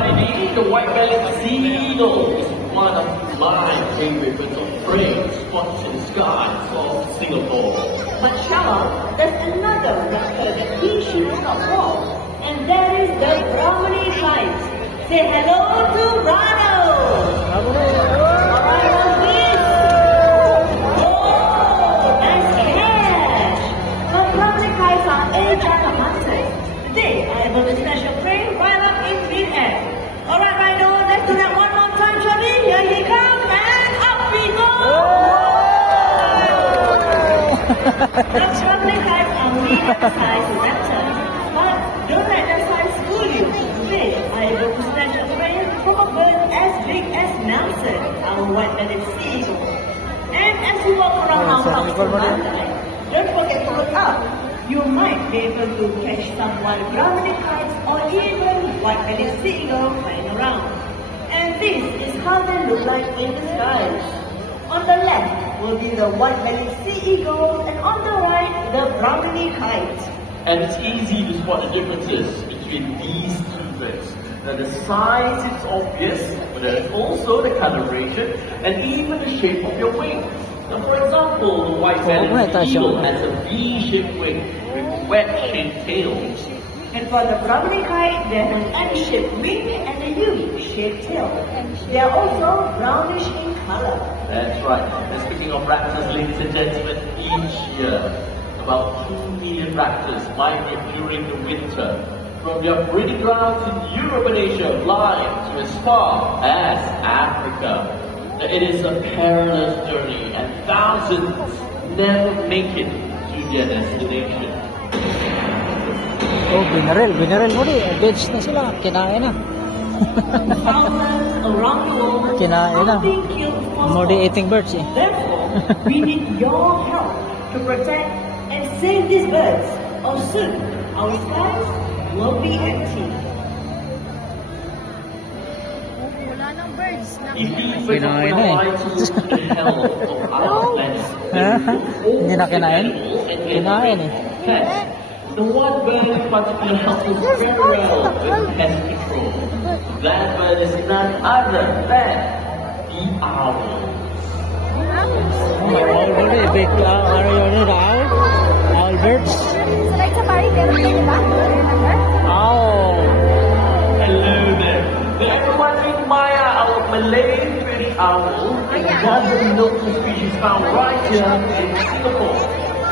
Heidi, the white-bellied seagull is one of my favorite birds of prey, spots in the skies of Singapore. But Shama, there's another raptor that he should not walk, and that is the Brahmani kite. Say hello to Rano! Alright, what's this? Oh, nice catch! But Brahmani kites are agile hunters. They are able to snatch your prey right up in mid-air. Alright, Rhino, let's do that one more time, Chubby. Here he comes, and up we go! The Brahmani kites are medium-sized raptors, but don't let that size fool you. They are able to snatch a prey from a bird as big as Nelson, our white-bellied seagull. And as you walk around our house tonight, don't forget to look up. You might be able to catch some wild Brahmani kites or even white-bellied seagull flying around. And this is how they look like in the skies. On the left will be the white-bellied sea-eagle, and on the right, the Brahmani kite. And it's easy to spot the differences between these two birds. Now the size is obvious, but there is also the coloration and even the shape of your wings. Now for example, the white-bellied eagle has a V-shaped wing with wedge-shaped tail. And for the Brahmani kite, they have an N-shaped wing and a U-shaped tail. They are also brownish in color. That's right. And speaking of raptors, ladies and gentlemen, each year, about 2 million raptors migrate during the winter from their breeding grounds in Europe and Asia, flying to as far as Africa. Now, it is a perilous journey, and thousands never make it to their destination. Oh, binaril mo rin. Veg na sila. Kinain na. Kinain na. More than eating birds eh. Therefore, we need your help to protect and save these birds, or soon our skies will be empty. If you Kinain na eh. Hindi na kinain? Kinain eh. The one bird in particular helps us very well with pest control. That bird is none other than the owl. Oh, already big are you already the owl? Owl birds? Like safari, pero hindi ba? Owl. Hello there. There's one in Maya, our Malay British owl, and a dozen local species found right here in Singapore.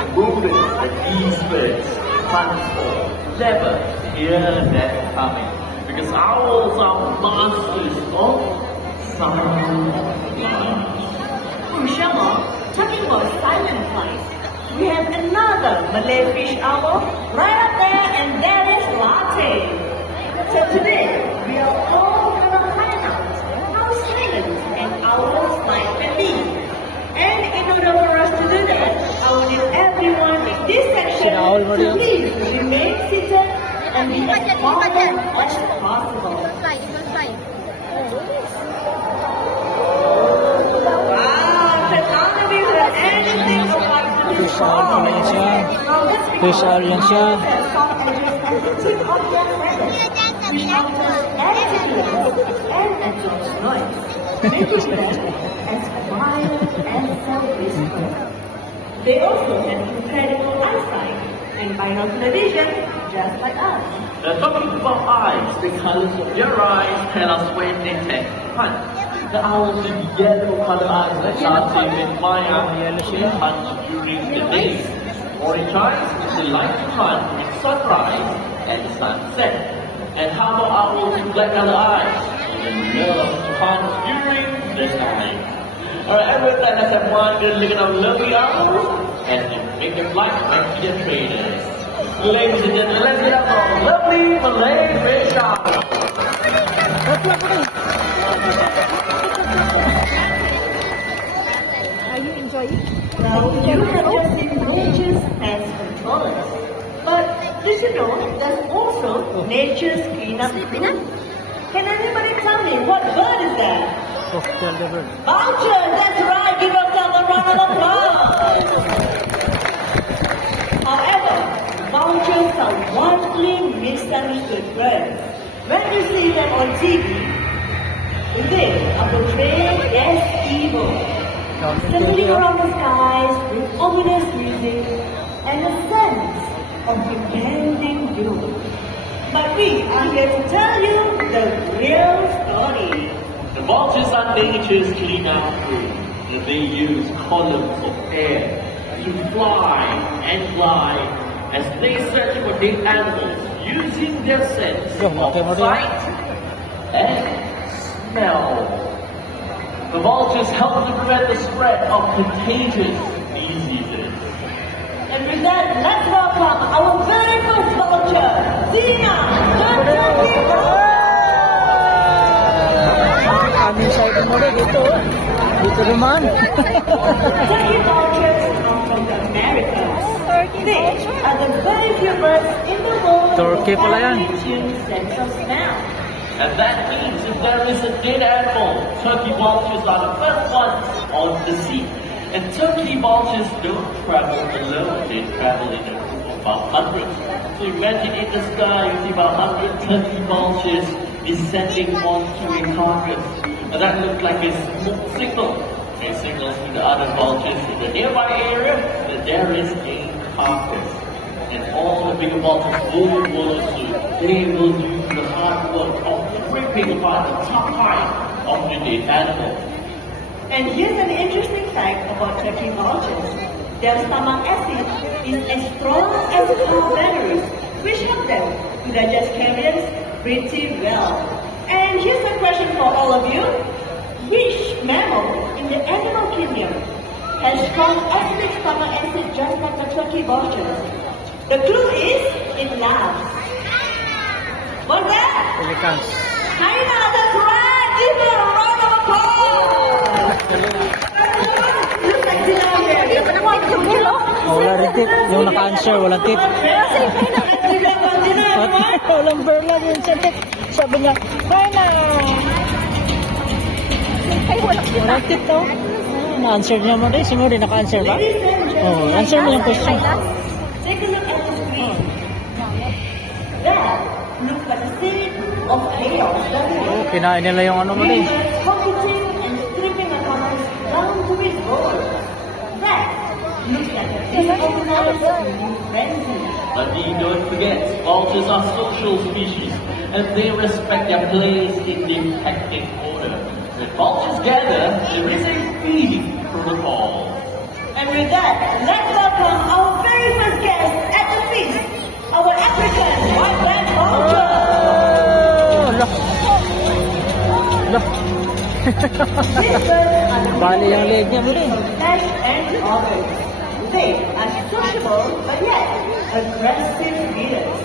The movements that these birds hunt for never hear them coming, because owls are masters of silent flight. Shama, talking about silent flight, we have another Malay fish owl right up there, and that is Latte. So today, we are all going to find out how silent an owl's flight can be. And in order for us to do that, I will need everyone in this section to please remain seated and be as quiet as possible. Fish owl lang siya. Fish owl lang siya. They also have incredible eyesight and binocular vision, just like us. Now talking about eyes, the colors of their eyes tell us when they can hunt. The owls with yellow color eyes like Latte and Maya, they hunt during the day. Orange eyes, they like to hunt with sunrise and sunset. And how about owls with black color eyes? They love to hunt during the night. Alright, everyone, let's have one good look at our lovely owls as they make their flight back to their traders. Ladies and gentlemen, let's get out our lovely Malay fish owl. Are you enjoying? Now, you have just seen nature's pest controllers. But did you know there's also nature's cleanup crew? Can anybody tell me what bird is that? Cocktail the bird. Vulture, that's right, give yourself a round of applause. However, vultures are widely misunderstood birds. When you see them on TV, they are portrayed as evil, slipping around the skies with ominous music and a sense of impending doom. But we are here to tell you the real story. The vultures are nature's clean out crew, and they use columns of air to fly and fly as they search for dead animals using their sense of sight and smell. The vultures help to prevent the spread of contagious diseases. And with that, let's welcome our very first vulture, Tina, the turkey vulture. Kami sa ito mo rin dito. Dito naman. Turkey vultures come from the Americas. They are the very few birds in the world Turkey pala yan. that have tuned sense of smell. And that means if there is a dead animal, turkey vultures are the first ones on the scene. And turkey vultures don't travel alone, they travel in a group of about hundreds. So imagine in the sky you see about 100 turkey vultures descending onto a carcass. And that looks like a smoke signal. It signals to the other vultures in the nearby area that there is a carcass. And all the bigger vultures will follow suit. They will do the hard work of ripping apart the top part of the dead animal. And here's an interesting fact about turkey vultures. Their stomach acid is as strong as cow batteries, which help them to digest carrions pretty well. And here's a question for all of you. Which mammal in the animal kingdom has strong acidic stomach acid just like the turkey vultures? The clue is it laughs. What's that? Pelicans. China, that's right! Give it a round of applause! Look at Tina here. Oh, wala rin tip. Yung naka-answer, walang tip. Walang berla yun sa tip. Sabi niya, China! Walang tip to. Na-answer niya mo rin. Sino rin naka-answer ba? Oh, answer mo yung question. Take a look at the screen. That looks like a scene of chaos, doesn't it? Oh, kinain nila yung ano mo rin. Vomiting and stripping a carcass down to his bones. That looks like a disorganized frenzy. But you don't forget, vultures are social species, and they respect their place in the hectic order. When vultures gather, there is a feeding protocol. And with that, let's welcome our very first guest at the feast, our African white-backed vulture. Oh, look. Look. These birds are the Bali yung leg niya mo rin. pets and others. They are sociable but yet aggressive eaters.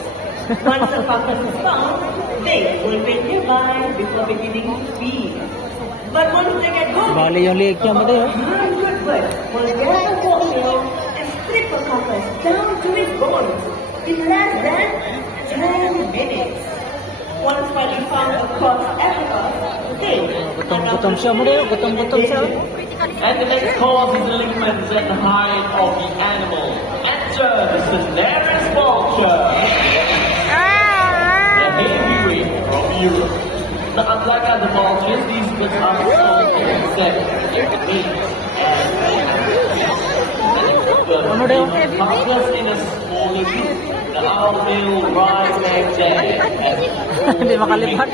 Once a carcass is found, they will wait nearby before beginning to feed. But once they get going, Bali yung leg niya mo rin. my good bird will gather water and strip a carcass down to its bones in less than 10 minutes. Once finally found across Africa, they Gutom-gutom siya mo rin. Gutom-gutom siya. And the next cause is the ligaments and the hide of the animal. Enter the Cillaris vulture. The heavyweight from Europe. Now, unlike other vultures, these birds are sold except their wings and carcass in a smaller group. The owl will rise like that. Hindi makalipat.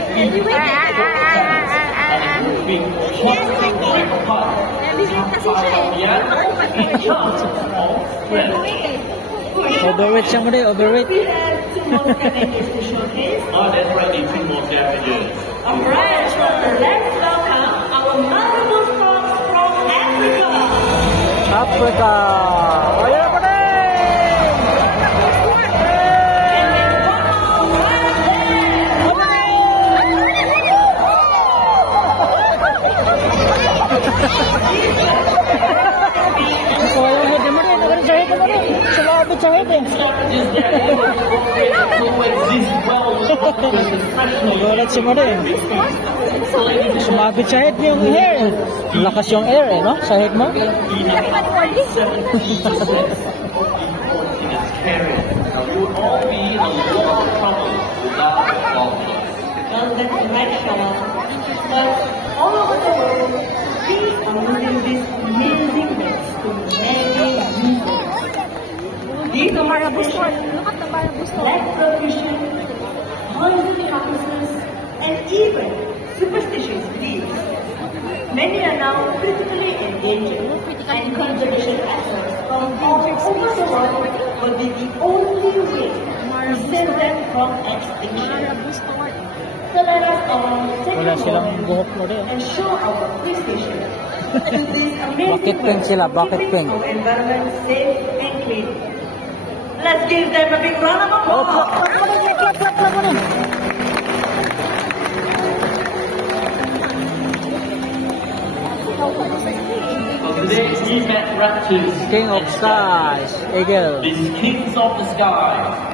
Being forced to break apart. Overweight siya mo rin. Overweight. we have two more scavengers to showcase. Oh, that's right, they two more scavengers. Alright, so let's welcome our marvelous frogs from Africa. Africa. Ayan mo rin. And then one more right there. So, yung head mo rin. Nagaling sa head mo rin. Sumabit sa head eh. Scavengers that are able to coexist well with vultures, especially Nagulat siya mo rin. Sumabit sa head yung hair. Lakas yung air eh, no? Sa head mo. 70% of the is carried. Now, we would all be in a lot of trouble without vultures. that direction. But all over the world, we are using this amazing mix to many uses. These The marabou store. organizations Look at the marabou store. like prohibition, poison practices, and even superstitious beliefs. Many are now critically endangered, and conservation efforts from all over the world will be the only way to save them from extinction. Marabou store. So let us all take Wala a silang moment buhok mo rin. and show our appreciation to these amazing Bucket pink works sila, of bucket keeping pink. our environment safe and clean. Let's give them a big round of Oh, applause. clap mo nun. So today we met raptors. King of Skies, Eagle. These kings of the skies.